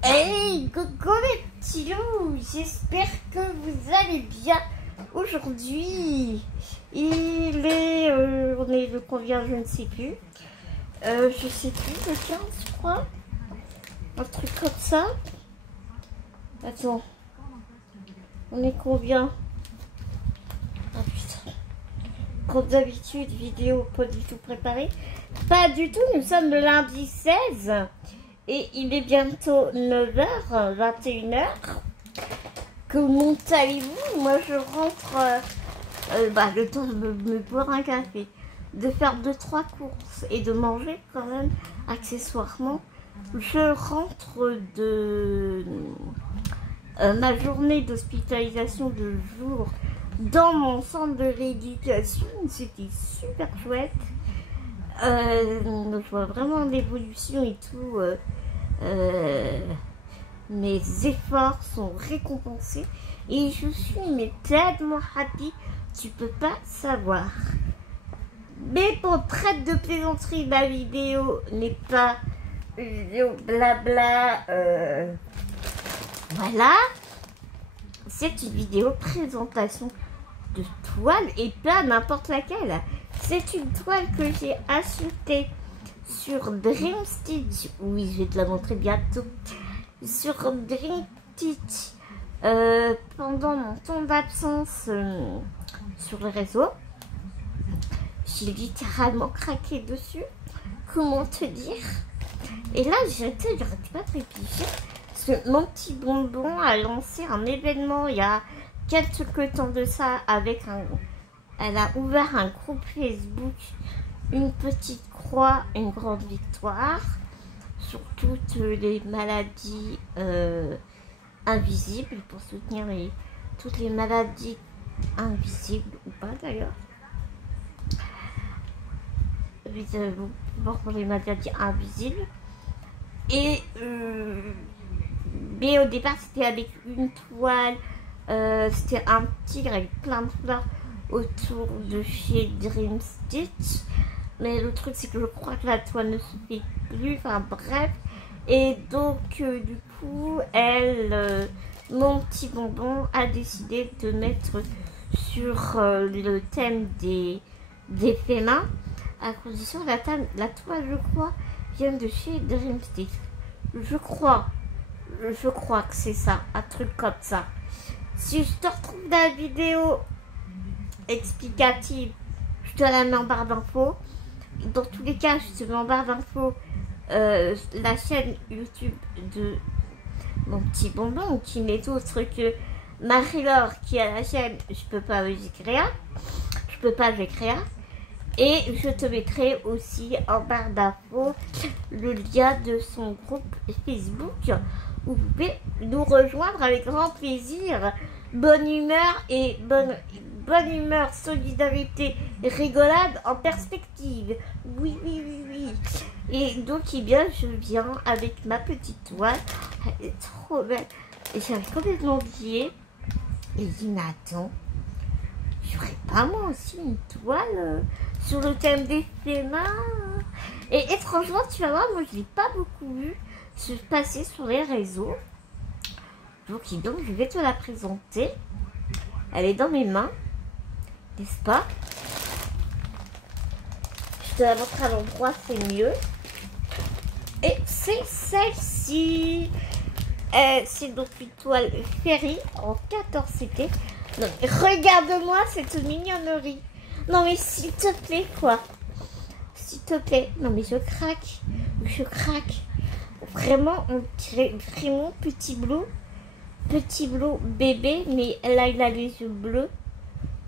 Hey, coucou les petits loups, j'espère que vous allez bien aujourd'hui. Il est, on est le combien, je ne sais plus. Je sais plus, le 15 je crois. Un truc comme ça. Attends, on est combien? Ah putain. Comme d'habitude, vidéo pas du tout préparée. Pas du tout, nous sommes le lundi 16. Et il est bientôt 9h, 21h. Comment allez-vous? Moi je rentre, le temps de me boire un café, de faire 2-3 courses et de manger quand même accessoirement. Je rentre de ma journée d'hospitalisation de jour dans mon centre de rééducation. C'était super chouette. Je vois vraiment l'évolution et tout. Mes efforts sont récompensés et je suis mais tellement happy, tu peux pas savoir. Mais pour traite de plaisanterie, ma vidéo n'est pas blabla. Voilà, c'est une vidéo présentation de toile et pas n'importe laquelle. C'est une toile que j'ai achetée sur Dream Stitch. Oui, je vais te la montrer bientôt. Sur Dream Stitch pendant mon temps d'absence sur le réseau. J'ai littéralement craqué dessus. Comment te dire? Et là, j'arrête pas de réfléchir. Parce que mon petit bonbon a lancé un événement il y a quelques temps de ça avec un... Elle a ouvert un groupe Facebook, une petite croix, une grande victoire, sur toutes les maladies invisibles, pour soutenir toutes les maladies invisibles, ou pas d'ailleurs. Pour les maladies invisibles. Et mais au départ, c'était avec une toile, c'était un tigre avec plein de fleurs autour de chez Dream Stitch, mais le truc c'est que je crois que la toile ne se fait plus, enfin bref, et donc du coup mon petit bonbon a décidé de mettre sur le thème des faits mains, à condition la toile je crois vient de chez Dream Stitch, je crois que c'est ça, un truc comme ça. Si je te retrouve dans la vidéo explicative, je te la mets en barre d'infos. Dans tous les cas, je te mets en barre d'infos la chaîne YouTube de mon petit bonbon, qui n'est autre que Marie-Laure, qui a la chaîne Je peux pas Créa. Et je te mettrai aussi en barre d'infos le lien de son groupe Facebook où vous pouvez nous rejoindre avec grand plaisir. Bonne humeur et bonne humeur, solidarité, rigolade en perspective. Oui. Et donc, eh bien, je viens avec ma petite toile. Elle est trop belle. Et j'avais complètement oublié. Et je dis, mais attends, j'aurais pas moi aussi une toile sur le thème des faits mains. Et franchement, tu vas voir, moi je l'ai pas beaucoup vu se passer sur les réseaux. Donc je vais te la présenter. Elle est dans mes mains, n'est-ce pas? Je te la montre à l'endroit, c'est mieux. Et c'est celle-ci. C'est donc une toile Ferry en 14 CT. Non, regarde-moi cette mignonnerie. Non mais s'il te plaît quoi. S'il te plaît. Non mais je craque. Vraiment, on dirait vraiment petit bleu bébé, mais là il a les yeux bleus.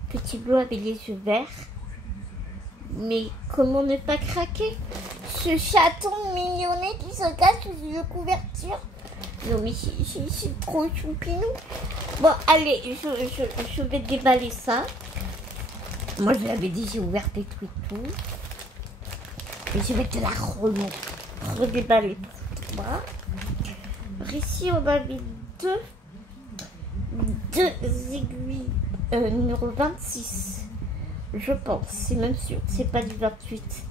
Petit bleu avec les yeux verts. Mais comment ne pas craquer? Ce chaton mignonnet qui se cache sous une couverture. Non mais c'est trop choupinou. Bon allez, je vais déballer ça. Moi je l'avais déjà ouverte et tout. Et je vais te la redéballer pour toi. Ici on a mis deux aiguilles numéro 26. Je pense, c'est même sûr, c'est pas du 28.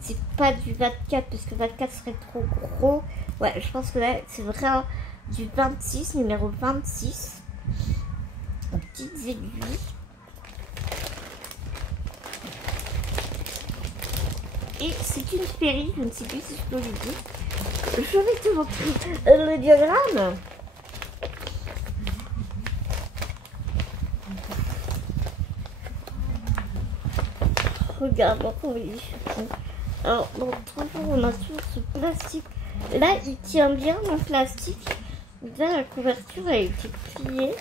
c'est pas du 24 parce que 24 serait trop gros. Ouais, je pense que là, c'est vraiment du 26, numéro 26. Petites aiguilles. Et c'est une Ferry, je ne sais plus si je peux le dire. Je vais te montrer le diagramme. Regarde, comment il est chouette. Alors, bon, toujours, on a toujours ce plastique. Là, il tient bien mon plastique. Là, la couverture a été pliée.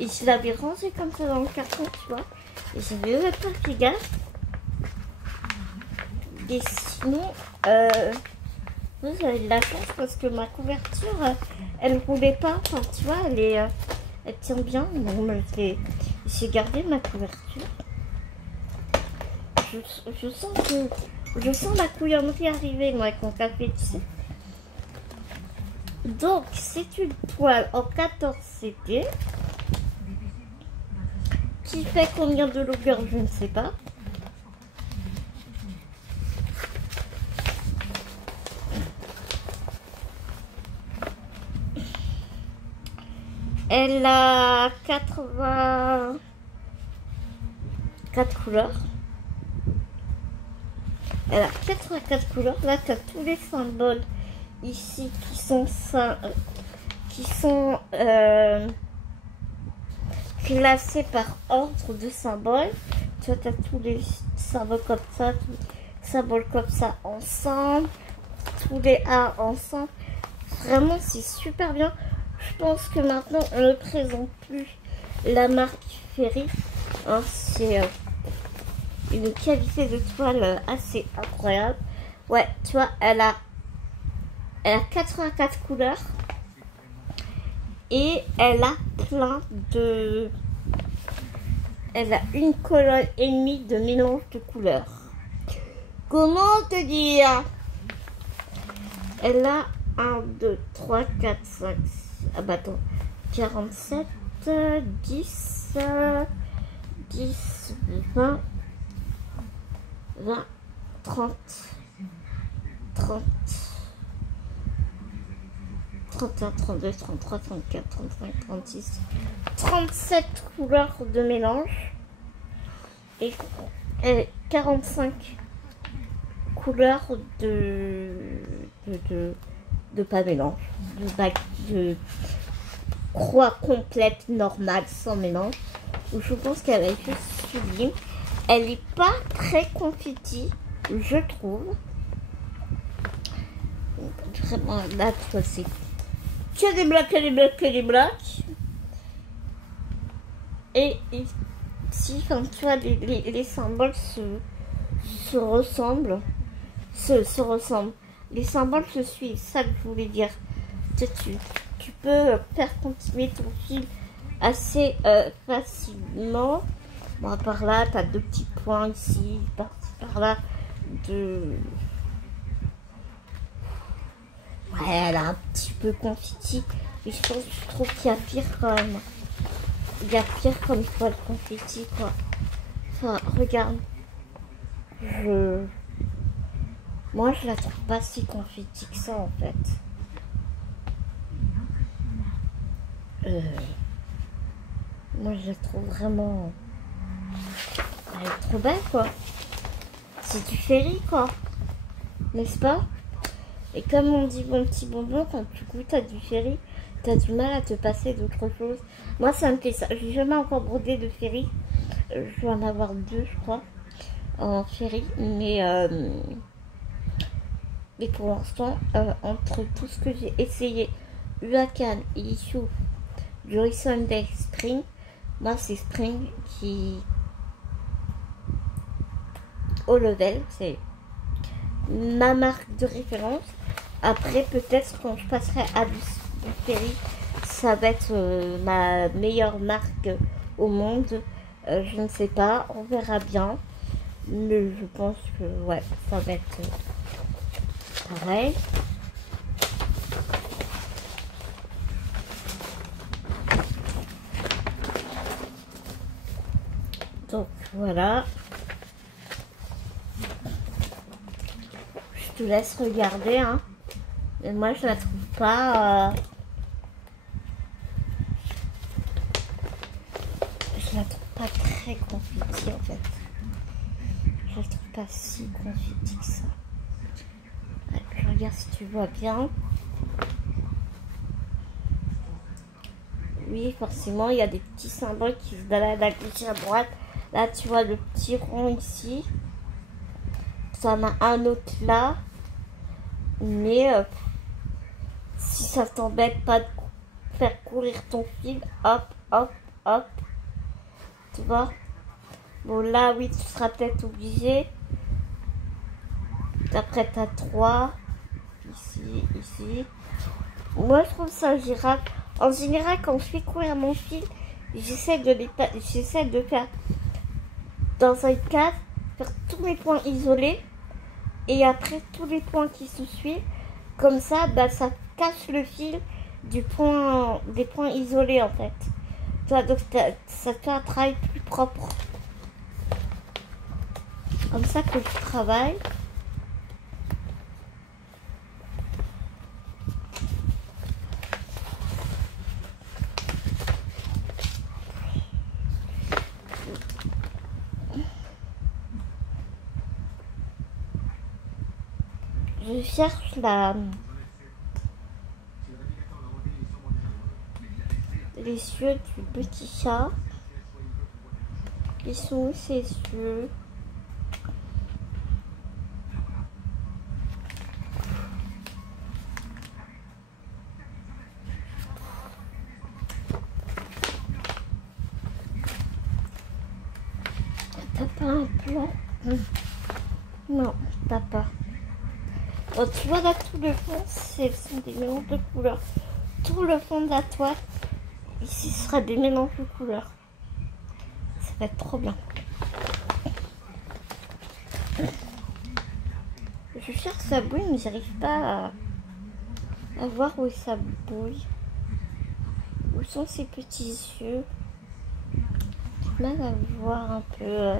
Et je l'avais rangé comme ça dans le carton, tu vois. Et j'avais même pas fait gaffe. Et sinon, vous avez de la chance parce que ma couverture, elle roulait pas. Enfin, tu vois, elle tient bien. Bon, j'ai gardé ma couverture. Je sens la couillonnerie arriver, moi, avec mon café, tu sais. Donc, c'est une toile en 14 CD. Qui fait combien de longueur, je ne sais pas. Elle a 84 couleurs. Elle a 84 couleurs. Là, tu as tous les symboles ici qui sont classés par ordre de symboles. Tu vois, tu as tous les symboles comme ça, tous les symboles comme ça ensemble, tous les A ensemble. Vraiment, c'est super bien. Je pense que maintenant, on ne présente plus la marque Ferry. Hein, c'est une qualité de toile assez incroyable. Ouais, tu vois, elle a 84 couleurs. Et elle a plein de... Elle a une colonne et demie de mélange de couleurs. Comment te dire? Elle a 1, 2, 3, 4, 5, 6... Ah bah attends, 47, 10, 10, 20, 20, 30, 30, 31, 32, 33, 34, 35, 36, 37 couleurs de mélange et 45 couleurs de pas mélange, de croix complète normale sans mélange. Donc je pense qu'elle est juste sublime. Elle n'est pas très confetti, je trouve. Vraiment là, c'est que des blocs, que des blocs, que des blocs. Et ici, enfin, tu vois, les symboles se ressemblent. Se ressemblent. Les symboles se suivent, ça que je voulais dire. Tu peux faire continuer ton fil assez facilement. Bon, par là, tu as 2 petits points ici, par là. Ouais, elle a un petit peu confetti. Mais je trouve qu'il y a pire quand même. Il y a pire comme toile confetti, quoi. Enfin, regarde. Moi, je la trouve pas si confetti que ça, en fait. Moi, je la trouve vraiment... Elle est trop belle, quoi. C'est du Ferry, quoi. N'est-ce pas? Et comme on dit mon petit bonbon, quand tu goûtes à du Ferry, t'as du mal à te passer d'autre chose. Moi, ça me fait ça. J'ai jamais encore brodé de Ferry. Je dois en avoir 2, je crois, en Ferry. Mais pour l'instant, entre tout ce que j'ai essayé, Huracan, Issue, Joy Sunday, Spring, moi, c'est Spring qui... au level, c'est ma marque de référence. Après, peut-être quand je passerai à du Ferry, ça va être ma meilleure marque au monde. Je ne sais pas, on verra bien. Mais je pense que ouais, ça va être pareil. Donc voilà. te laisse regarder, hein. Mais moi, je la trouve pas... Je la trouve pas très confitue, en fait. Je la trouve pas si confitue que ça. Ouais, je regarde si tu vois bien. Oui, forcément, il y a des petits symboles qui se baladent à gauche et à droite. Là, tu vois le petit rond ici. Ça en a un autre là. Mais si ça t'embête pas de faire courir ton fil, hop, hop, hop. Tu vois? Bon, là, oui, tu seras peut-être obligé. Après, tu as 3. Ici, ici. Moi, je trouve ça gérable. En général, quand je fais courir mon fil, j'essaie de faire dans un cadre, faire tous mes points isolés. Et après, tous les points qui se suivent. Comme ça, bah, ça cache le fil des points isolés, en fait. Tu vois, donc ça fait un travail plus propre. Comme ça que je travaille. Je cherche les yeux du petit chat. Ils sont où ces yeux? T'as pas un plan? Non, t'as pas. Bon, tu vois là, tout le fond, ce sont des mélanges de couleurs. Tout le fond de la toile, ici, ce sera des mélanges de couleurs. Ça va être trop bien. Je cherche ça bouille, mais j'arrive pas à voir où ça bouille. Où sont ces petits yeux? J'ai mal à voir un peu.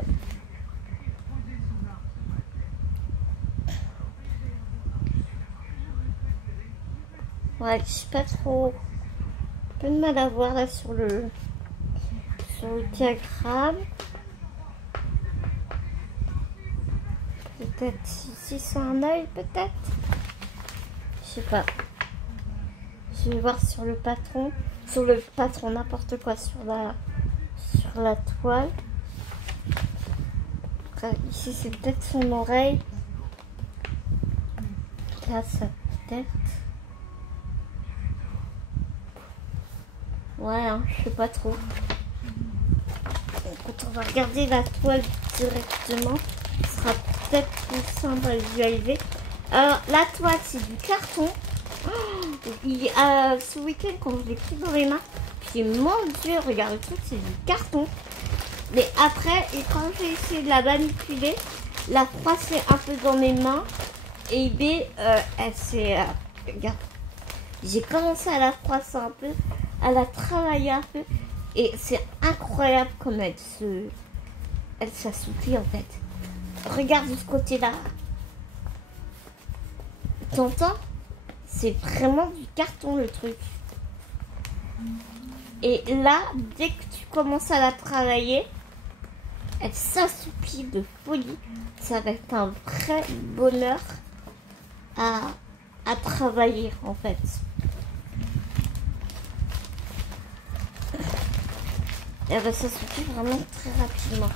Ouais, je sais pas trop. Un peu de mal à voir là sur le diagramme. Peut-être ici c'est un œil, peut-être. Je sais pas. Je vais voir sur le patron. Sur le patron, n'importe quoi, sur la toile. Après, ici c'est peut-être son oreille. Là sa tête. Ouais, hein, je sais pas trop. Quand on va regarder la toile directement, ce sera peut-être plus simple à visualiser. Alors, la toile, c'est du carton. Ce week-end, quand je l'ai pris dans les mains, j'ai dit, mon Dieu, regarde le truc, c'est du carton. Mais après, et quand j'ai essayé de la manipuler, la froisser un peu dans mes mains, et bien, elle s'est... regarde. J'ai commencé à la froisser un peu, à la travailler un peu, et c'est incroyable comme elle s'assouplit en fait. Regarde de ce côté-là. T'entends? C'est vraiment du carton le truc. Et là, dès que tu commences à la travailler, elle s'assouplit de folie. Ça va être un vrai bonheur à travailler en fait. Elle va s'assouplir vraiment très rapidement.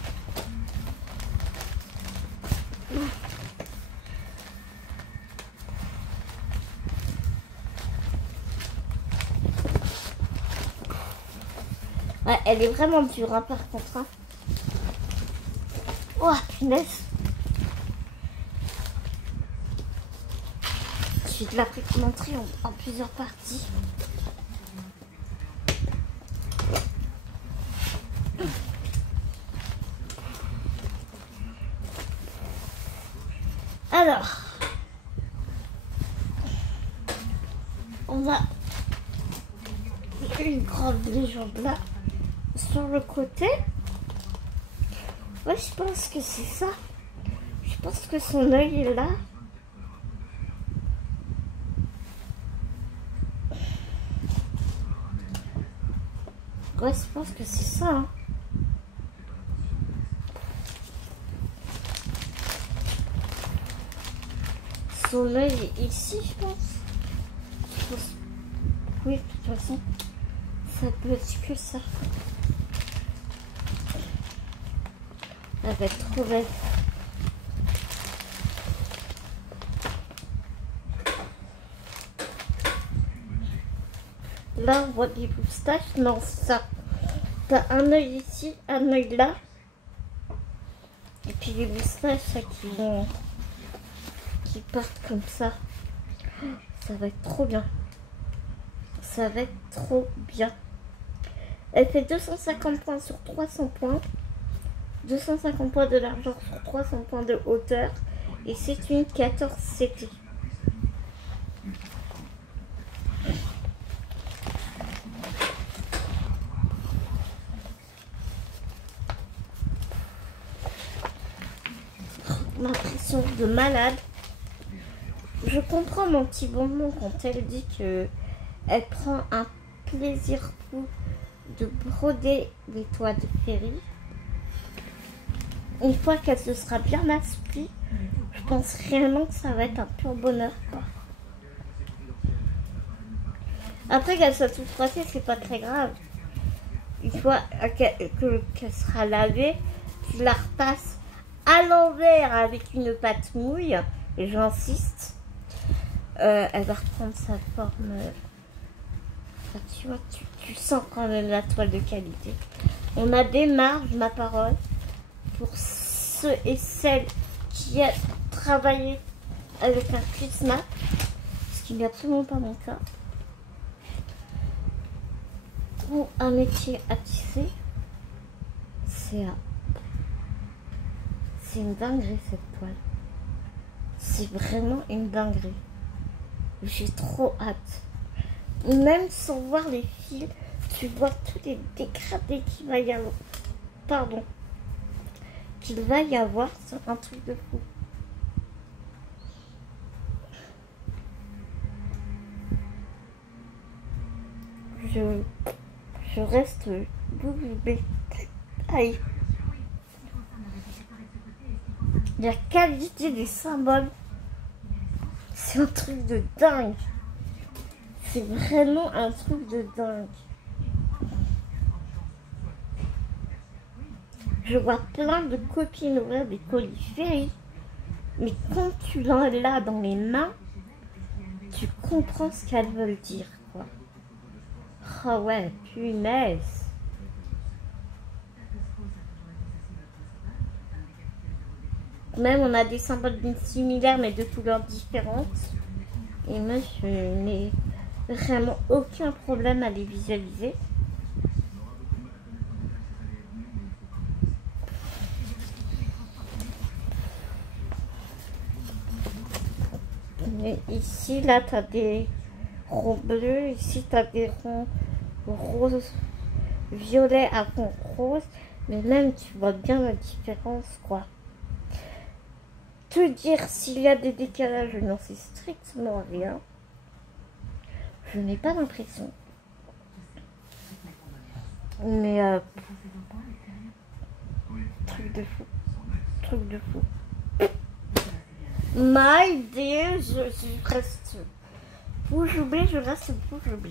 Ouais, elle est vraiment dure, hein, par contre. Hein. Oh, punaise. Je vais te la montrer en plusieurs parties. Alors, on a une grande légende là, sur le côté. Ouais, je pense que c'est ça. Je pense que son œil est là. Ouais, je pense que c'est ça. Hein. Son œil est ici, je pense. Oui, de toute façon, ça peut être que ça. Elle va être trop belle. Là, on voit des moustaches. Non, ça. T'as un œil ici, un œil là. Et puis les moustaches ça, qui partent comme ça. Ça va être trop bien. Ça va être trop bien. Elle fait 250 points sur 300 points. 250 points de largeur sur 300 points de hauteur. Et c'est une 14 CT. L'impression de malade. Je comprends mon petit bonbon quand elle dit que elle prend un plaisir fou de broder les toiles de Ferry. Une fois qu'elle se sera bien assouplie, je pense réellement que ça va être un pur bonheur, quoi. Après qu'elle soit toute froissée, c'est pas très grave. Une fois qu'elle sera lavée, je la repasse à l'envers avec une pâte mouille, et j'insiste, elle va reprendre sa forme. Enfin, tu vois, tu sens quand même la toile de qualité. On a des marges, ma parole, pour ceux et celles qui a travaillé avec un Prisma, ce qui n'est absolument pas mon cas, ou un métier à tisser. C'est une dinguerie cette toile. C'est vraiment une dinguerie. J'ai trop hâte. Même sans voir les fils, tu vois tous les dégradés qu'il va y avoir. Pardon. Qu'il va y avoir, c'est un truc de fou. Je reste bouche bée. Aïe. La qualité des symboles, c'est un truc de dingue. C'est vraiment un truc de dingue. Je vois plein de copines ouvrir des colis Ferry, mais quand tu l'as dans les mains, tu comprends ce qu'elles veulent dire, quoi. Ah ouais, punaise. Même on a des symboles similaires mais de couleurs différentes. Et moi je n'ai vraiment aucun problème à les visualiser. Mais ici là tu as des ronds bleus, ici tu as des ronds roses, violets à fond rose. Mais même tu vois bien la différence, quoi. Te dire s'il y a des décalages, je n'en sais strictement rien. Je n'ai pas l'impression. Mais truc de fou. Truc de fou. My dear, je reste bouche bée, je reste bouche bée.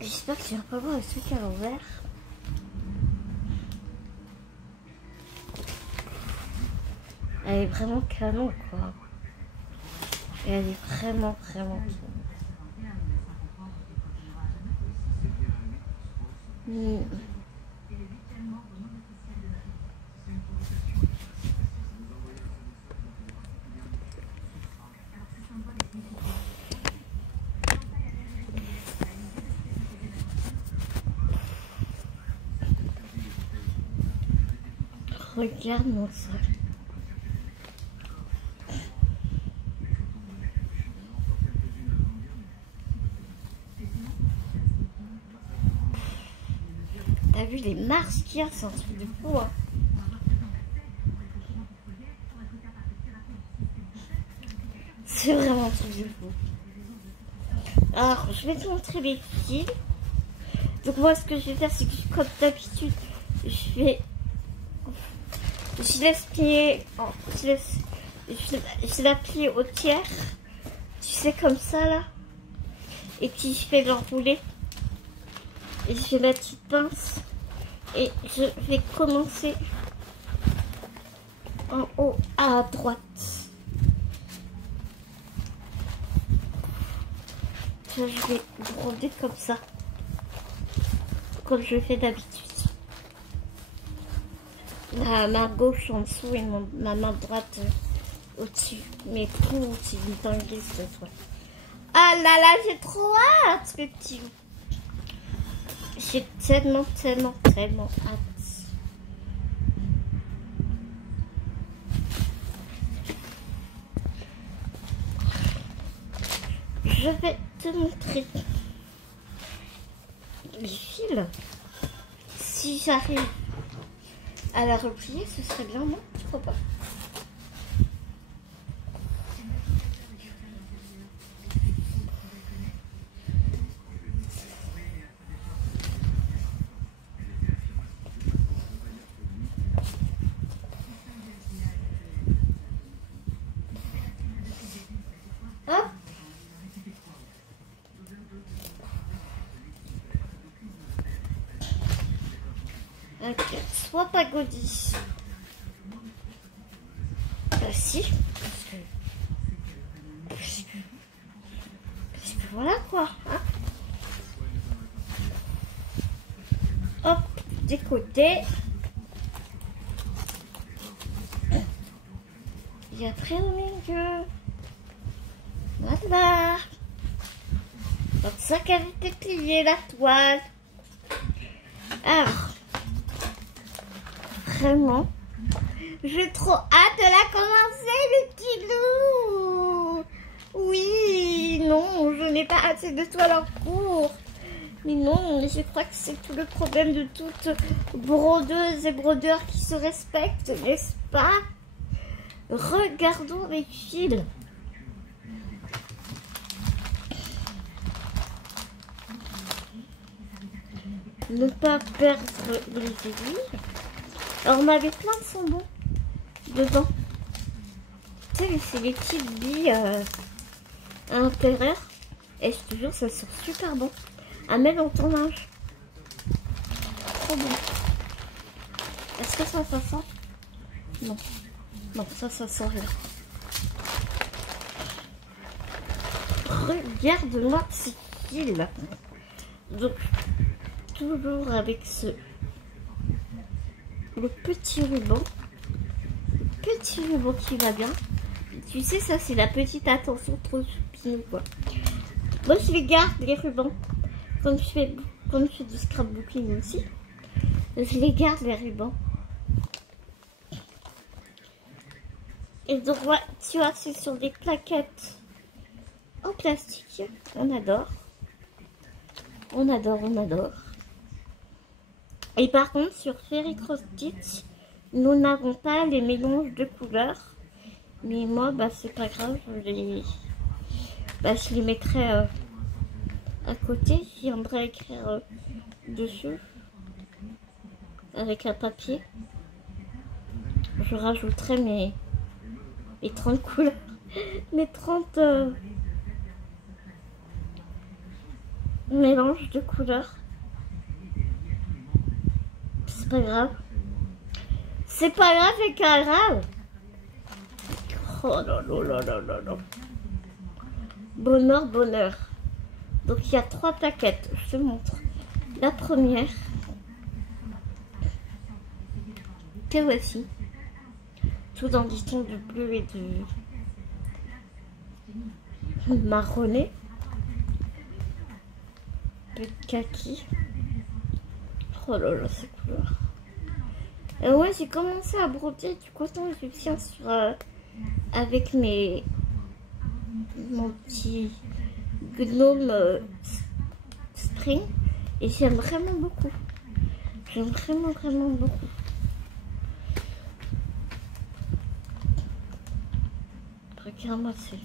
J'espère que tu vas pas voir le truc à l'envers. Elle est vraiment canon, quoi. Et elle est vraiment canon. Regarde-moi ça. T'as vu les marches qu'il y a, c'est un truc de fou, hein. C'est vraiment un truc de fou. Alors, je vais te montrer les fils. Donc moi, ce que je vais faire, c'est que comme d'habitude, je laisse plier, je la plie au tiers, tu sais, comme ça là, et puis je vais l'enrouler. Et je vais la petite pince et je vais commencer en haut à droite. Je vais broder comme ça, comme je fais d'habitude. Ma main gauche en dessous et ma main droite au-dessus. Mes coups, c'est une dinguerie ce soir. Ah là là, j'ai trop hâte, mes petits loups. J'ai tellement hâte. Je vais te montrer les fils. Si j'arrive à la replier, ce serait bien, non? Tu crois pas? Hop. Ok, sois pas godie. Si. Parce que voilà quoi. Hein. Hop, des côtés. Et après au milieu. Voilà. Comme ça qu'elle était pliée la toile. Alors. Vraiment. J'ai trop hâte de la commencer, le petit loup. Oui, non, je n'ai pas assez de toile en cours. Mais non, je crois que c'est tout le problème de toute brodeuse et brodeur qui se respectent, n'est-ce pas? Regardons les fils. Ne pas perdre les aiguilles. Alors on avait plein de sambons dedans. Tu sais, c'est les petites billes à l'intérieur. Et je te jure, ça sent super bon. À mettre dans ton linge. Trop bon. Est-ce que ça sent? Non. Non, ça sent rien. Regarde-moi ces fils. Donc, toujours avec le petit ruban. Petit ruban qui va bien. Tu sais, ça c'est la petite attention trop choupinou quoi. Moi je les garde les rubans. Comme je fais du scrapbooking aussi. Je les garde les rubans. Et donc ouais, tu vois, c'est sur des plaquettes en plastique. On adore. On adore, on adore. Et par contre, sur Fairy Cross Stitch, nous n'avons pas les mélanges de couleurs. Mais moi, bah, c'est pas grave, je les mettrai à côté. Je viendrai écrire dessus avec un papier. Je rajouterai mes 30 couleurs, mes 30 mélanges de couleurs. C'est pas grave. C'est pas grave, c'est pas grave. Oh là là là là là là. Bonheur, bonheur. Donc il y a 3 plaquettes. Je te montre. La première. Que voici. Tout dans des tons de bleu et de marronné. De kaki. Oh là là, ces couleurs. Ouais, j'ai commencé à broder du coton égyptien sur, avec mon petit gnome string. Et j'aime vraiment beaucoup. J'aime vraiment beaucoup. Regarde-moi ça.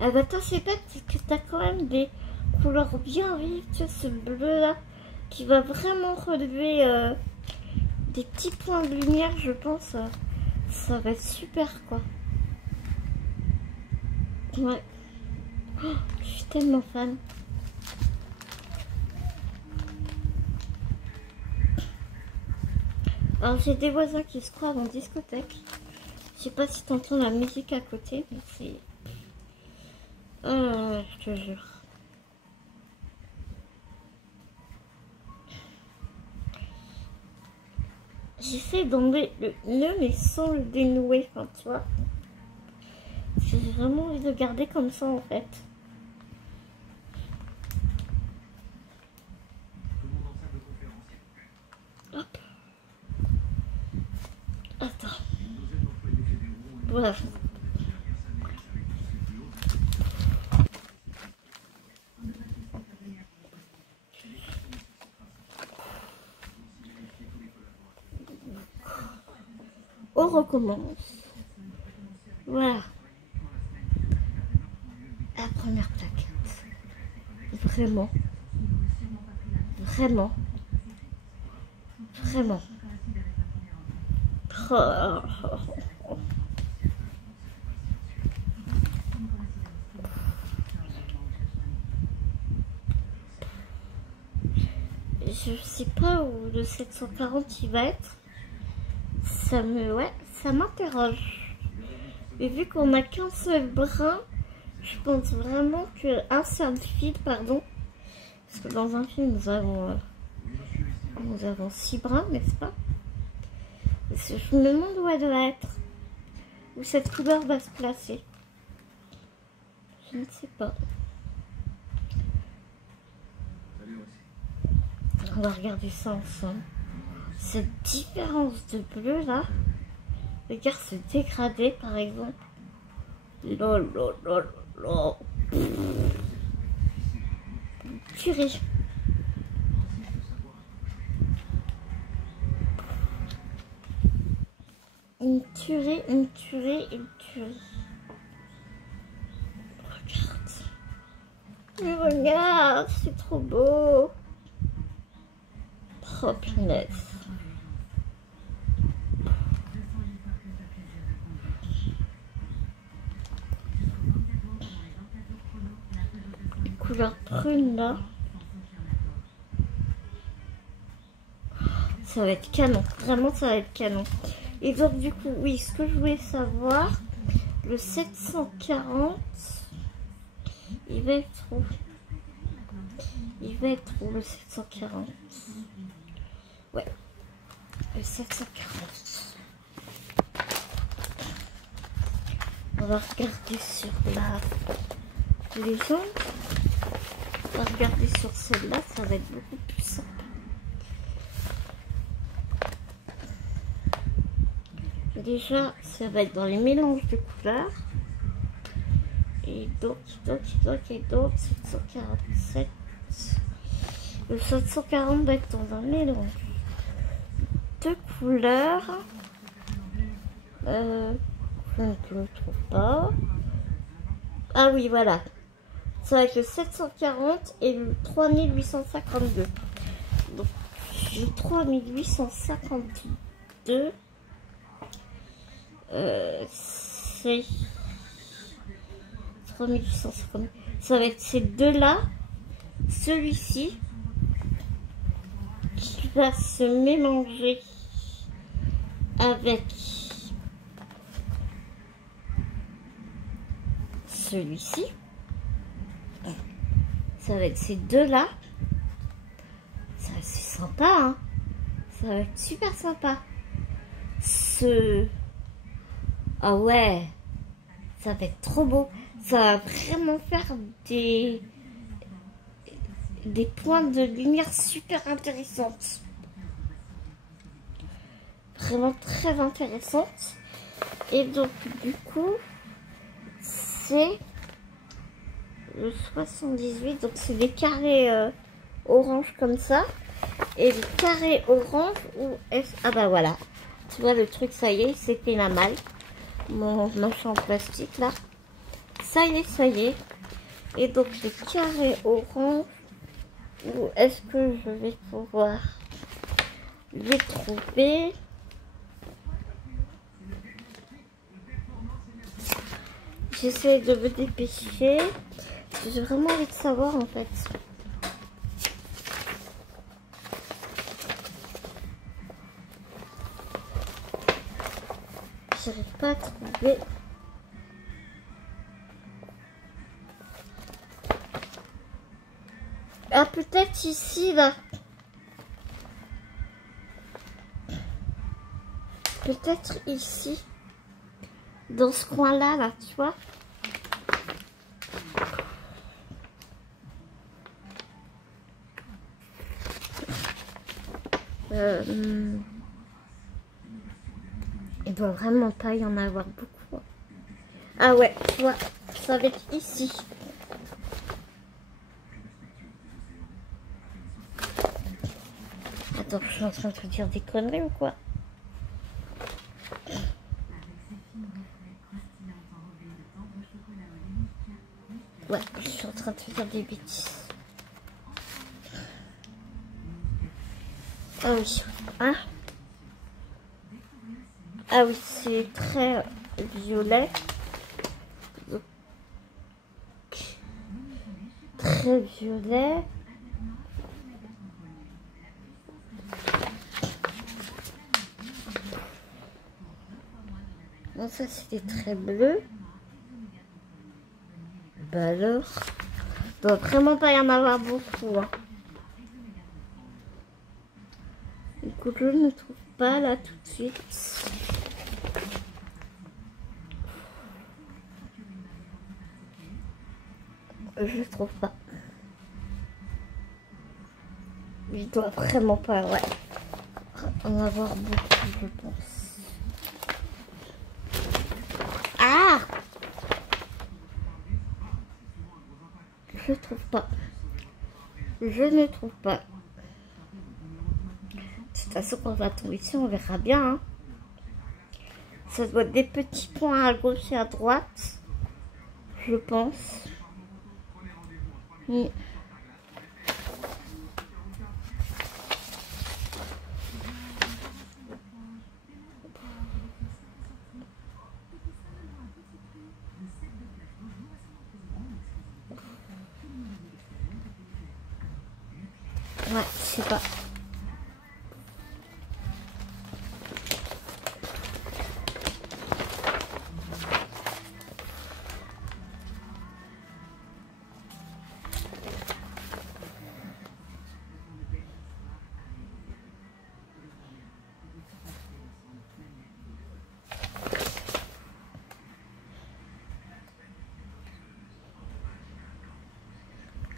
Ah bah toi c'est bête, c'est que t'as quand même des couleurs bien vives, tu vois, ce bleu là, qui va vraiment relever des petits points de lumière, je pense. Ça va être super quoi. Ouais. Oh, je suis tellement fan. Alors j'ai des voisins qui se croient en discothèque. Je sais pas si t'entends la musique à côté, mais c'est... je te jure. J'essaie d'enlever le nœud mais sans le dénouer, enfin, tu vois. J'ai vraiment envie de garder comme ça en fait. Hop. Attends. Voilà. On recommence. Voilà. La première plaquette. Vraiment. Vraiment. Vraiment. Oh. Je sais pas où le 740 il va être. Ça m'interroge. Mais vu qu'on a qu'un seul brin, je pense vraiment qu'un seul fil, pardon. Parce que dans un film, nous avons 6 brins, n'est-ce pas? Je me demande où elle doit être. Où cette couleur va se placer. Je ne sais pas. On va regarder ça ensemble. Cette différence de bleu là. Regarde ce dégradé par exemple. Lol. Purée. Une tuerie. Regarde. Mais regarde, c'est trop beau. Oh punaise. Couleur prune là. Ça va être canon. Vraiment ça va être canon. Et donc du coup, oui, ce que je voulais savoir, le 740, il va être où? Il va être où le 740? Ouais, le 740. On va regarder sur la légende. On va regarder sur celle-là, ça va être beaucoup plus simple. Déjà, ça va être dans les mélanges de couleurs. Et donc, 747. Le 740 va être dans un mélange de couleurs. Je ne le trouve pas. Ah oui, voilà. Ça va être le 740 et le 3852. Donc, j'ai 3852. C'est 3850. Ça va être ces deux-là. Celui-ci qui va se mélanger avec celui-ci. Ça va être ces deux-là. Ça va être sympa, hein. Ça va être super sympa. Ah ouais, ça va être trop beau. Ça va vraiment faire des des points de lumière super intéressantes. Vraiment très intéressantes. Et donc du coup, c'est le 78. Donc c'est des carrés orange comme ça. Et le carré orange, où est-ce... Ah bah voilà. Tu vois le truc, ça y est, c'était la malle. Mon machin en plastique là. Ça y est, ça y est. Et donc le carré orange, où est-ce que je vais pouvoir les trouver? J'essaie de me dépêcher. J'ai vraiment envie de savoir en fait. J'arrive pas à trouver. Ah, peut-être ici, là. Peut-être ici. Dans ce coin-là, là, tu vois. Il doit vraiment pas y en avoir beaucoup. Ah ouais, tu vois, ça va être ici. Attends, je suis en train de te dire des conneries ou quoi? Ouais, je suis en train de te dire des bêtises. Ah oui, hein? Ah oui, c'est très violet. Très violet. Non, ça c'était très bleu. Bah alors, il doit vraiment pas y en avoir beaucoup. Hein. Écoute, je ne trouve pas là tout de suite. Je trouve pas. Il doit vraiment pas, ouais, en avoir beaucoup, je pense. Ah! Je trouve pas. Je ne trouve pas. De toute façon, quand on va tomber ici, on verra bien. Hein. Ça doit être des petits points à gauche et à droite. Je pense. Ouais, je sais pas.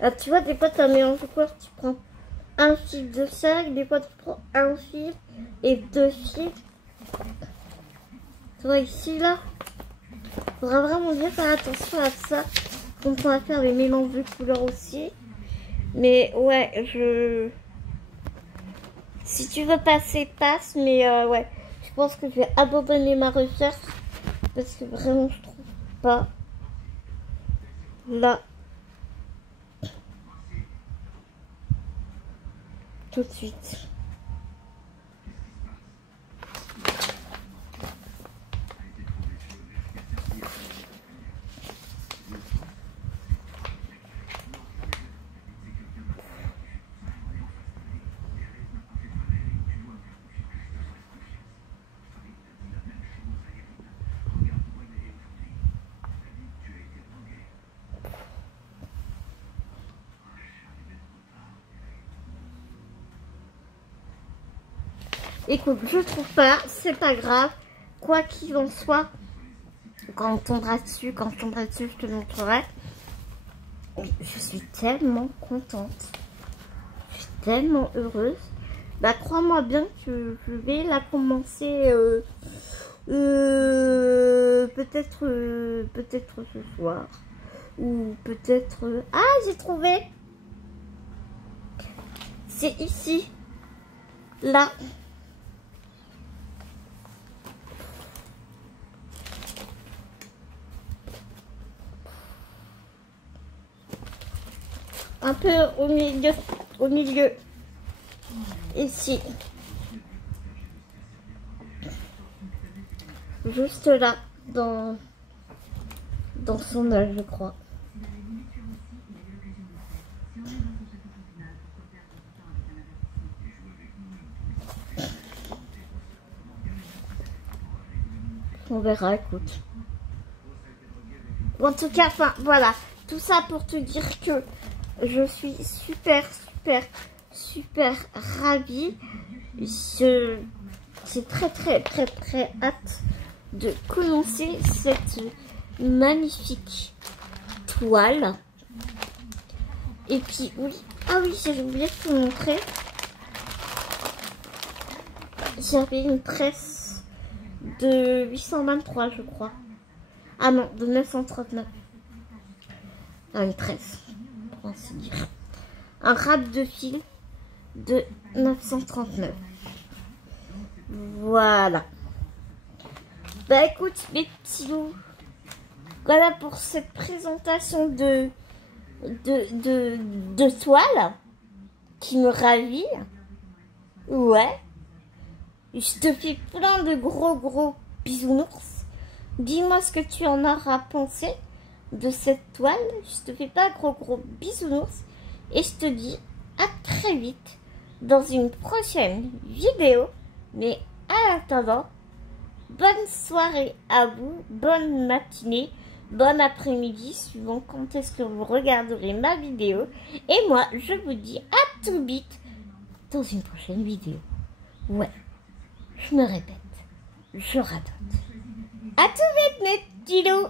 Ah, tu vois, des fois, tu as un mélange de couleurs, tu prends un fil de sac, des fois, tu prends un fil et deux fils. Tu vois, ici, là, il faudra vraiment bien faire attention à ça quand on va faire les mélanges de couleurs aussi. Mais ouais, si tu veux passer, passe, mais ouais, je pense que je vais abandonner ma recherche parce que vraiment, je trouve pas là. Tout de suite. Écoute, je trouve pas, c'est pas grave. Quoi qu'il en soit, quand on tombera dessus, je te montrerai. Je suis tellement contente. tellement heureuse. Bah crois-moi bien que je vais la commencer peut-être ce soir. Ou peut-être... Ah, j'ai trouvé! C'est ici. Là. Un peu au milieu. Au milieu. Ici. Juste là. Dans son œil, je crois. On verra, écoute. En tout cas, enfin, voilà. Tout ça pour te dire que je suis super ravie. J'ai très hâte de commencer cette magnifique toile. Et puis, oui. Ah oui, j'ai oublié de te montrer. J'avais une tresse de 823, je crois. Ah non, de 939. Ah, une tresse, pour ainsi dire. Un râpe de fil de 939. Voilà. Bah écoute, mes petits loups, voilà pour cette présentation de toile qui me ravit. Ouais. Je te fais plein de gros bisounours. Dis-moi ce que tu en auras pensé de cette toile. Je te fais pas gros bisounours. Et je te dis à très vite dans une prochaine vidéo. Mais en attendant, bonne soirée à vous, bonne matinée, bon après-midi, suivant quand est-ce que vous regarderez ma vidéo. Et moi, je vous dis à tout vite dans une prochaine vidéo. Ouais, je me répète, je radote. À tout vite, mes petits loups.